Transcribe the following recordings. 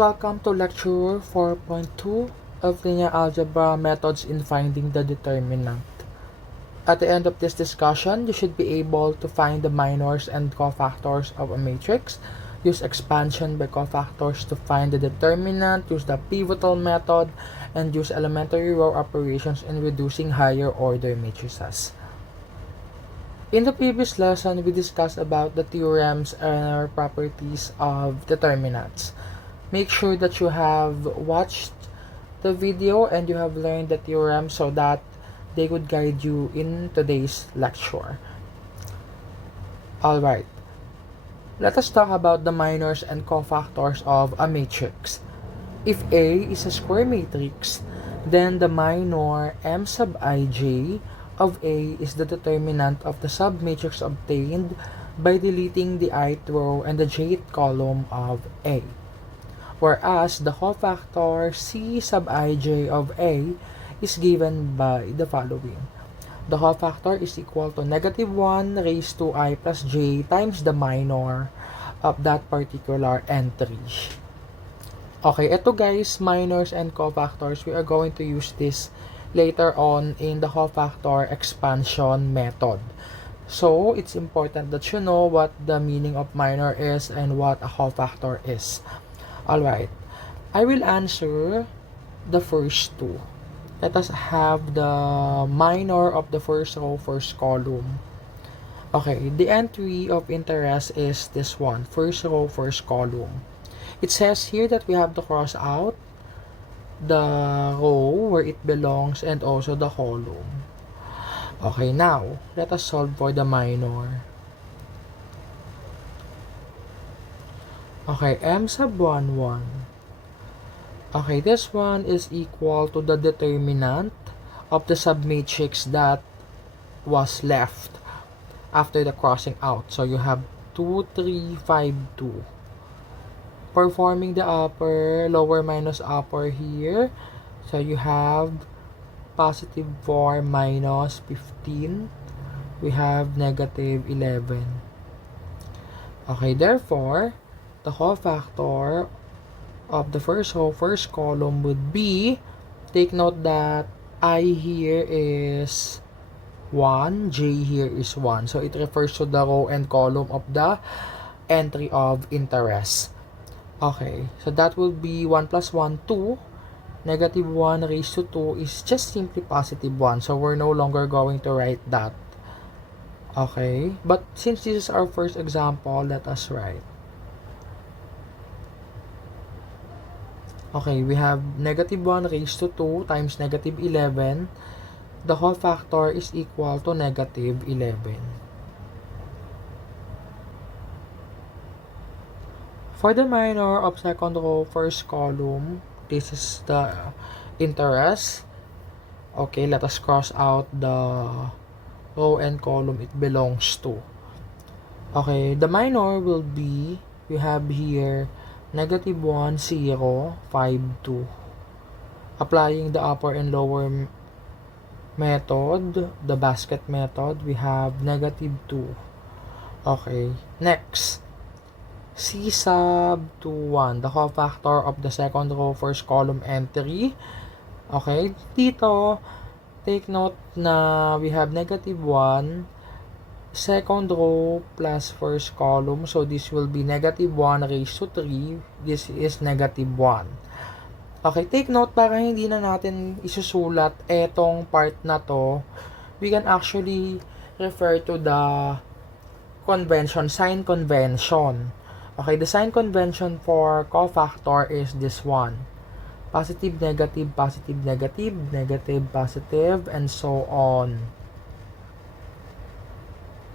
Welcome to lecture 4.2 of linear algebra methods in finding the determinant. At the end of this discussion, you should be able to find the minors and cofactors of a matrix, use expansion by cofactors to find the determinant, use the pivotal method, and use elementary row operations in reducing higher order matrices. In the previous lesson, we discussed about the theorems and properties of determinants. Make sure that you have watched the video and you have learned the theorem so that they would guide you in today's lecture. Alright, let us talk about the minors and cofactors of a matrix. If A is a square matrix, then the minor M sub ij of A is the determinant of the submatrix obtained by deleting the ith row and the jth column of A. Whereas the cofactor C sub ij of A is given by the following. The cofactor is equal to negative 1 raised to I plus j times the minor of that particular entry. Okay, ito guys, minors and cofactors, we are going to use this later on in the cofactor expansion method. So, it's important that you know what the meaning of minor is and what a cofactor is. Alright, I will answer the first two. Let us have the minor of the first row, first column. Okay, the entry of interest is this one, first row, first column. It says here that we have to cross out the row where it belongs and also the column. Okay, now, let us solve for the minor. Okay, M sub 1, 1. Okay, this one is equal to the determinant of the submatrix that was left after the crossing out. So, you have 2, 3, 5, 2. Performing the lower minus upper here. So, you have positive 4 minus 15. We have negative 11. Okay, therefore, the cofactor of the first row, first column would be, take note that I here is 1, J here is 1. So, it refers to the row and column of the entry of interest. Okay, so that will be 1 plus 1, 2. Negative 1 raised to 2 is just simply positive 1. So, we're no longer going to write that. Okay, but since this is our first example, let us write. Okay, we have negative 1 raised to 2 times negative 11. The cofactor is equal to negative 11. For the minor of second row, first column, this is the interest. Okay, let us cross out the row and column it belongs to. Okay, the minor will be, we have here, negative 1, 0, 5, 2. Applying the upper and lower method, the basket method, we have negative 2. Okay, next. C sub 2, 1, the cofactor of the second row, first column entry. Okay, dito, take note na we have negative 1, second row plus first column. So, this will be negative 1 raised to 3. This is negative 1. Okay, take note para hindi na natin isusulat etong part na to. We can actually refer to the convention, sign convention. Okay, the sign convention for cofactor is this one. Positive, negative, positive, negative, negative, positive, and so on.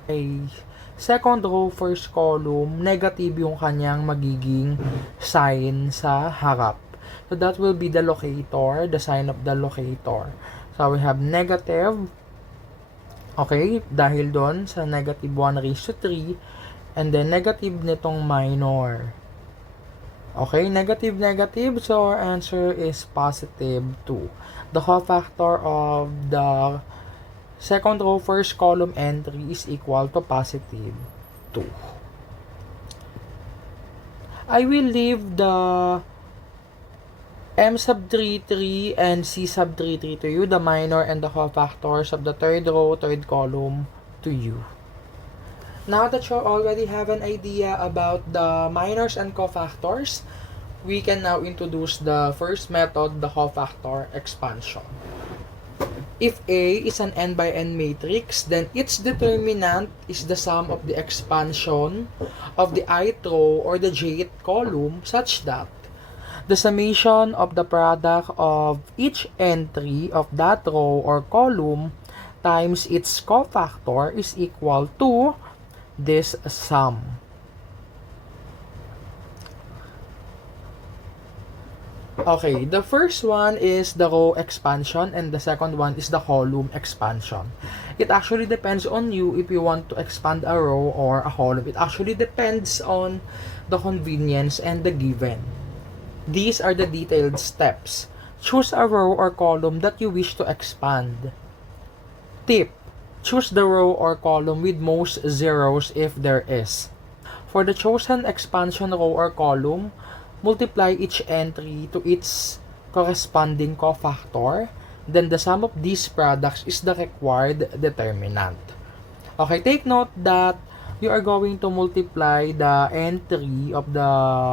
Okay, second row, first column, negative yung kanyang magiging sign sa harap. So, that will be the locator, the sign of the locator. So, we have negative. Okay, dahil doon sa negative 1 raised to 3, and then negative nitong minor. Okay, negative, negative. So, our answer is positive 2. The cofactor of the second row, first column entry is equal to positive 2. I will leave the M sub 3, and C sub 3 to you, the minor and the cofactors of the third row, third column to you. Now that you already have an idea about the minors and cofactors, we can now introduce the first method, the cofactor expansion. If A is an n by n matrix, then its determinant is the sum of the expansion of the ith row or the jth column such that the summation of the product of each entry of that row or column times its cofactor is equal to this sum. Okay, the first one is the row expansion and the second one is the column expansion. It actually depends on you if you want to expand a row or a column. It actually depends on the convenience and the given. These are the detailed steps. Choose a row or column that you wish to expand. Tip: choose the row or column with most zeros if there is. For the chosen expansion row or column, multiply each entry to its corresponding cofactor, then the sum of these products is the required determinant. Okay, take note that you are going to multiply the entry of the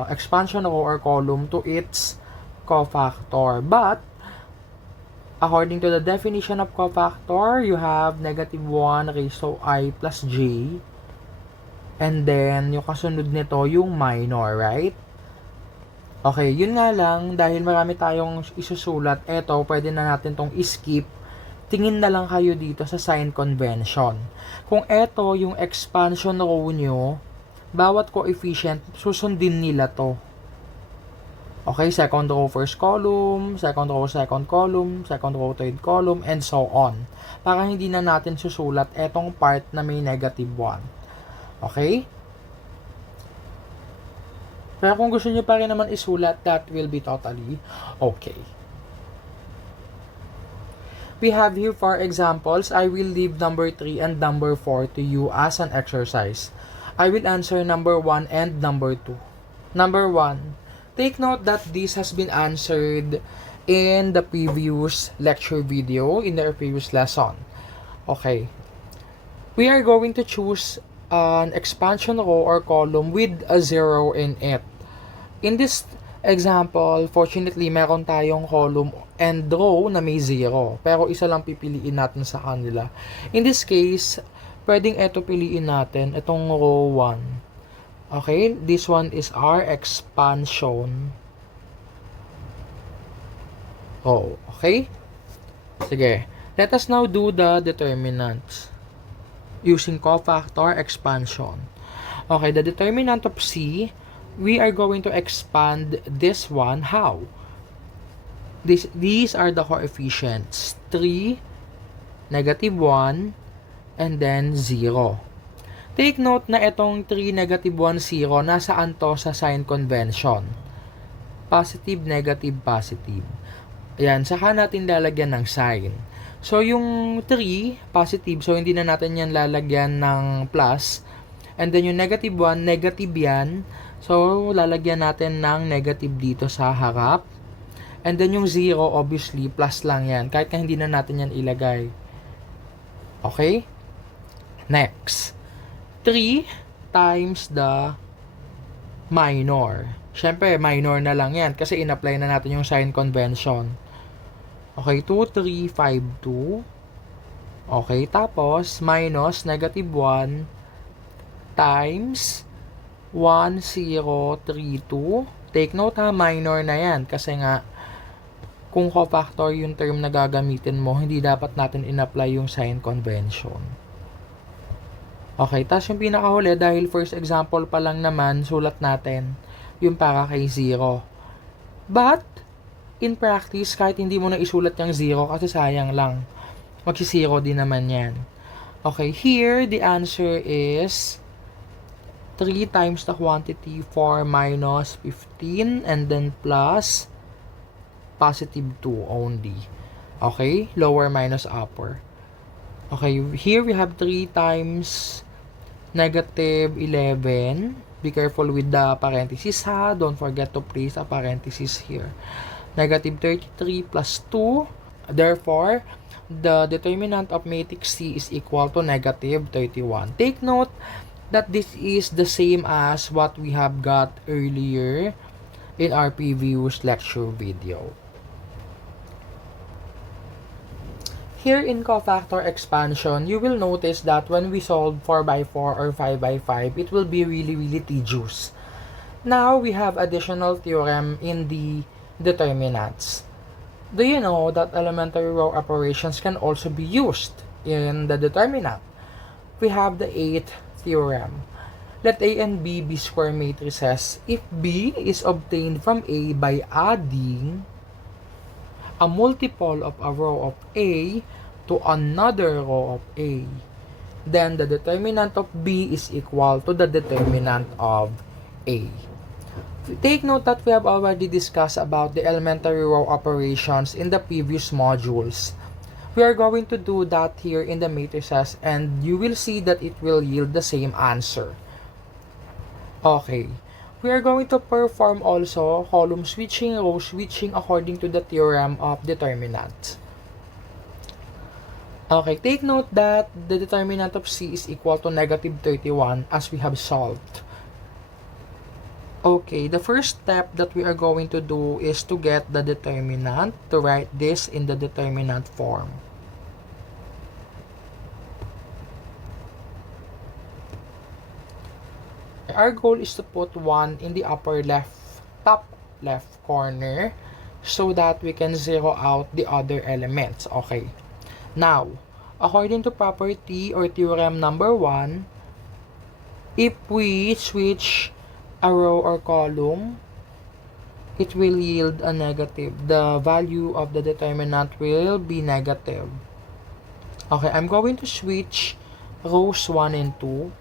expansion row or column to its cofactor. But, according to the definition of cofactor, you have negative 1 raised to I plus j. And then, yung kasunod nito, yung minor, right? Okay, yun nga lang, dahil marami tayong isusulat, eto, pwede na natin tong skip. Tingin na lang kayo dito sa sign convention. Kung eto yung expansion row nyo, bawat coefficient, susundin nila to. Okay, second row, first column, second row, second column, second row, third column, and so on. Para hindi na natin susulat etong part na may negative 1. Okay? Pero kung gusto nyo pa rin naman isulat, that will be totally okay. We have here 4 examples. I will leave number 3 and number 4 to you as an exercise. I will answer number 1 and number 2. Number 1. Take note that this has been answered in the previous lecture video, in the previous lesson. Okay. We are going to choose an expansion row or column with a 0 in it. In this example, fortunately, meron tayong column and row na may 0. Pero isa lang pipiliin natin sa kanila. In this case, pwedeng ito piliin natin, itong row 1. Okay, this one is our expansion row. Okay? Sige. Let us now do the determinants using cofactor expansion. Okay, the determinant of C, we are going to expand this one. How? These are the coefficients. 3, negative 1, and then 0. Take note na itong 3, negative 1, 0, nasaan to sa sign convention? Positive, negative, positive. Ayan, saka natin lalagyan ng sign. So, yung 3, positive, so hindi na natin yan lalagyan ng plus. And then yung negative 1, negative yan. So, lalagyan natin ng negative dito sa harap. And then yung 0, obviously, plus lang yan. Kahit na hindi na natin yan ilagay. Okay? Next. 3 times the minor. Siyempre, minor na lang yan kasi in-apply na natin yung sign convention. Okay, 2, 3, 5, 2. Okay, tapos, minus negative 1 times 1, 0, 3, 2. Take note ha, minor na yan. Kasi nga, kung cofactor yung term na gagamitin mo, hindi dapat natin in-apply yung sign convention. Okay, tapos yung pinakahuli, dahil first example pa lang naman, sulat natin yung para kay 0. But, in practice, kahit hindi mo na isulat yung 0, kasi sayang lang. Magsi-0 din naman yan. Okay, here, the answer is 3 times the quantity 4 minus 15 and then plus positive 2 only. Okay? Lower minus upper. Okay, here we have 3 times negative 11. Be careful with the parentheses ha. Don't forget to place a parenthesis here. Negative 33 plus 2. Therefore, the determinant of matrix C is equal to negative 31. Take note that this is the same as what we have got earlier in our previous lecture video. Here in cofactor expansion, you will notice that when we solve 4x4 or 5x5, it will be really tedious. Now, we have additional theorem in the determinants. Do you know that elementary row operations can also be used in the determinant? We have the 8th theorem. Let A and B be square matrices if B is obtained from A by adding a multiple of a row of A to another row of A. Then the determinant of B is equal to the determinant of A. Take note that we have already discussed about the elementary row operations in the previous modules. We are going to do that here in the matrices and you will see that it will yield the same answer. Okay. We are going to perform also column switching, row switching according to the theorem of determinant. Okay, take note that the determinant of C is equal to negative 31 as we have solved. Okay, the first step that we are going to do is to get the determinant, to write this in the determinant form. Our goal is to put 1 in the upper left, top left corner so that we can zero out the other elements. Okay. Now, according to property or theorem number 1, if we switch a row or column, it will yield a negative. The value of the determinant will be negative. Okay, I'm going to switch rows 1 and 2.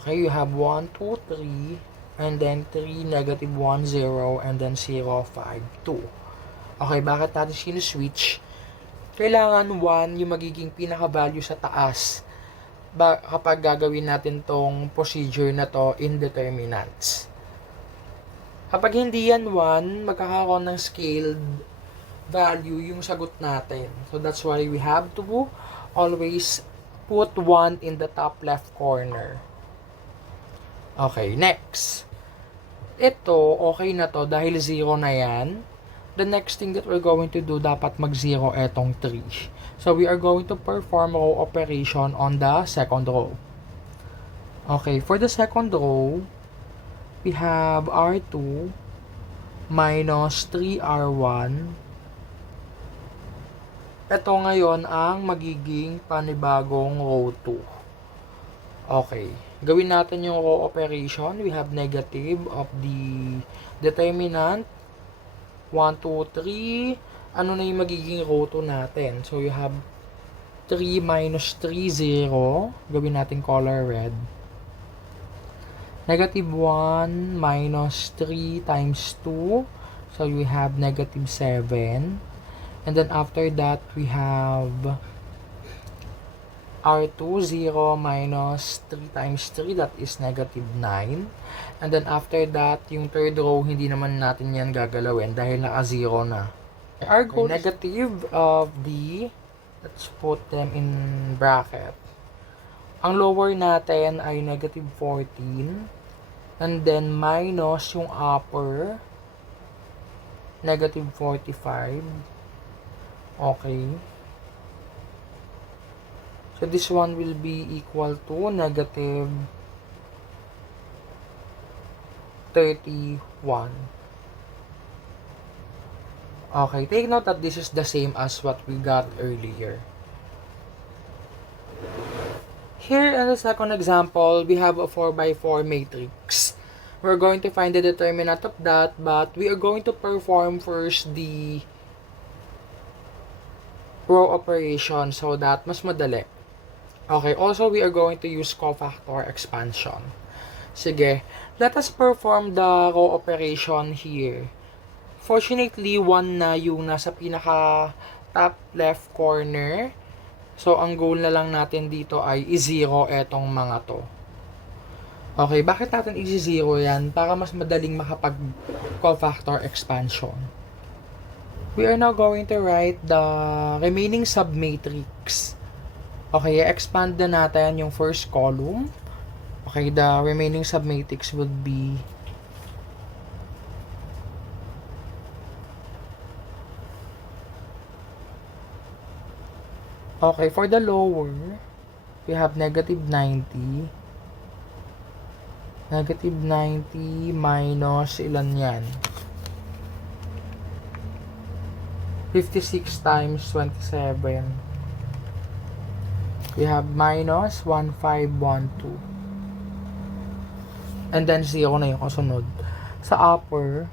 Okay, you have 1, 2, 3, and then 3, negative 1, 0, and then 0, 5, 2. Okay, bakit natin sinuswitch? Kailangan 1 yung magiging pinaka-value sa taas kapag gagawin natin tong procedure na to in determinants. Kapag hindi yan 1, magkakaroon ng scaled value yung sagot natin. So that's why we have to always put 1 in the top left corner. Okay, next. Ito, okay na to dahil 0 na yan. The next thing that we're going to do, dapat mag-0 etong 3. So, we are going to perform row operation on the second row. Okay, for the second row, we have R2 minus 3R1. Ito ngayon ang magiging panibagong row 2. Okay, gawin natin yung row operation. We have negative of the determinant. 1, 2, 3. Ano na yung magiging row 2 natin? So, you have 3 minus 3, 0. Gawin natin color red. Negative 1 minus 3 times 2. So, we have negative 7. And then, after that, we have R2, 0 minus 3 times 3. That is negative 9. And then, after that, yung third row, hindi naman natin yan gagalawin dahil naka-0 na. Our goal is negative of the, let's put them in bracket. Ang lower natin ay negative 14. And then, minus yung upper, negative 45. Okay. So, this one will be equal to negative 31. Okay, take note that this is the same as what we got earlier. Here in the second example, we have a 4x4 matrix. We're going to find the determinant of that, but we are going to perform first the row operation so that mas madali. Okay, also we are going to use cofactor expansion. Sige, let us perform the row operation here. Fortunately, 1 na yung nasa pinaka top left corner. So, ang goal na lang natin dito ay i-0 etong mga to. Okay, bakit natin i-zero yan? Para mas madaling makapag cofactor expansion. We are now going to write the remaining submatrix. Okay, expand na natin yung first column. Okay, the remaining submatrix would be okay, for the lower, we have negative 90. Negative 90 minus ilan yan? 56 times 27. We have minus 1512. And then 0 na yung kasunod. Sa upper,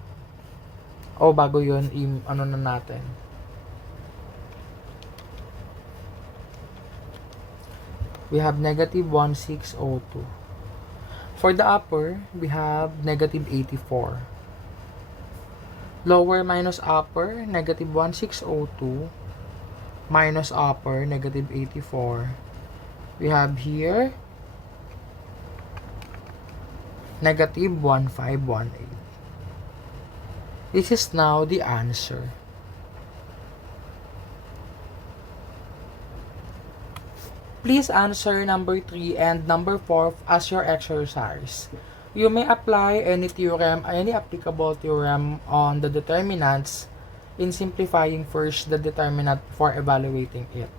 bago yun, ano na natin. We have negative 1602. For the upper, we have negative 84. Lower minus upper, negative 1602. Minus upper, negative 84. We have here, negative 1518. This is now the answer. Please answer number 3 and number 4 as your exercise. You may apply any theorem, any applicable theorem on the determinants in simplifying first the determinant before evaluating it.